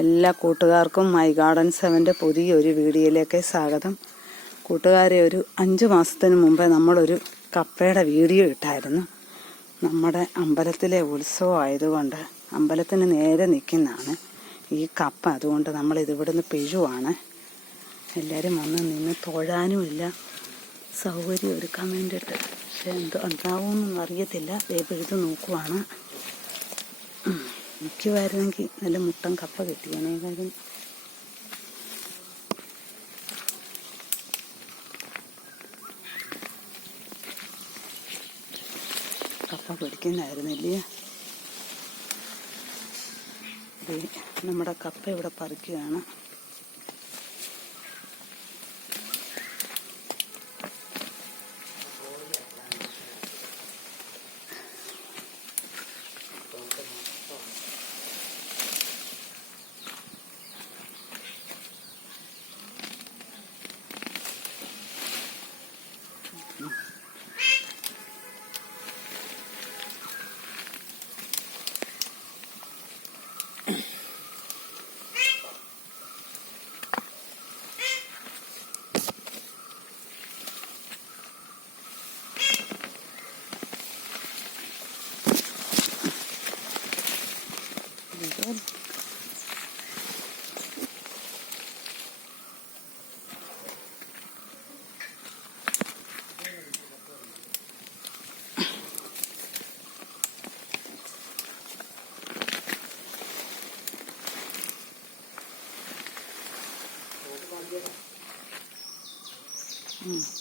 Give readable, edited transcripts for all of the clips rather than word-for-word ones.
എല്ലാ കൂട്ടുകാർക്കും my garden 7ൻ്റെ പുതിയൊരു വീഡിയോയിലേക്ക് സ്വാഗതം. കൂട്ടുകാരെ, ഒരു 5 മാസത്തിന് മുമ്പേ നമ്മളൊരു കപ്പയുടെ വീഡിയോ ഇട്ടായിരുന്നു. നമ്മുടെ അമ്പലത്തിലെ ഉത്സവം ആയതുകൊണ്ട് അമ്പലത്തിന് നേരെ നിൽക്കുന്നതാണ് ഈ കപ്പ. അതുകൊണ്ട് നമ്മളിതിവിടുന്ന് പിഴുവാണ്. എല്ലാവരും വന്ന് നിന്ന് തൊഴാനുമില്ല, സൗകര്യം ഒരുക്കാൻ വേണ്ടിയിട്ട്. പക്ഷെ എന്ത് ഉണ്ടാവുമെന്നൊന്നും അറിയത്തില്ല. പിഴുത് നോക്കുവാണ്. മിക്കുമായിരുന്നെങ്കിൽ നല്ല മുട്ടൻ കപ്പ കിട്ടിയേനേക്കാരും. കപ്പ പിടിക്കുന്നതായിരുന്നില്ലേ. നമ്മുടെ കപ്പ ഇവിടെ പറിക്കുകയാണ്.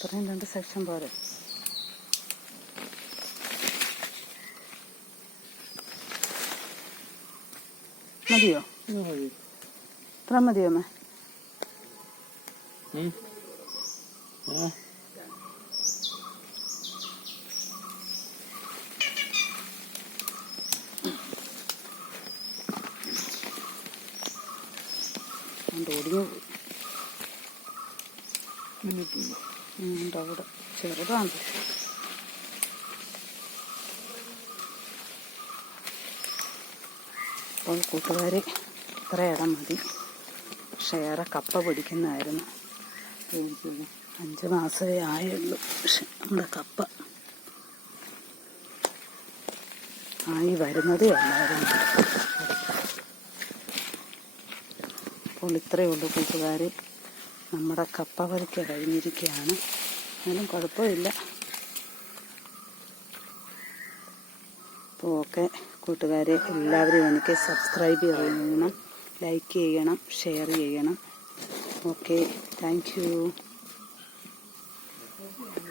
ഇത്രയും 2 സെക്ഷൻ പോരെ. മതിയോ? ഇത്ര മതിയോ അമ്മ? ഓടിഞ്ഞു അവിടെ ചെറുതാണ്. അപ്പോൾ കൂട്ടുകാർ ഇത്ര ഇടം മതി. പക്ഷെ ഏറെ കപ്പ പിടിക്കുന്നതായിരുന്നു. 5 മാസമേ ആയുള്ളൂ. പക്ഷെ നമ്മുടെ കപ്പ ആയി വരുന്നതേ അല്ലായിരുന്നു. അപ്പോൾ ഇത്രയേ ഉള്ളൂ കൂട്ടുകാർ. നമ്മുടെ കപ്പ പറിക്ക കഴിഞ്ഞിരിക്കുകയാണ്. എന്നാലും കുഴപ്പമില്ല. അപ്പോൾ ഓക്കെ കൂട്ടുകാരെ, എല്ലാവരും എനിക്ക് സബ്സ്ക്രൈബ് ചെയ്യണം, ലൈക്ക് ചെയ്യണം, ഷെയർ ചെയ്യണം. Okay, thank you.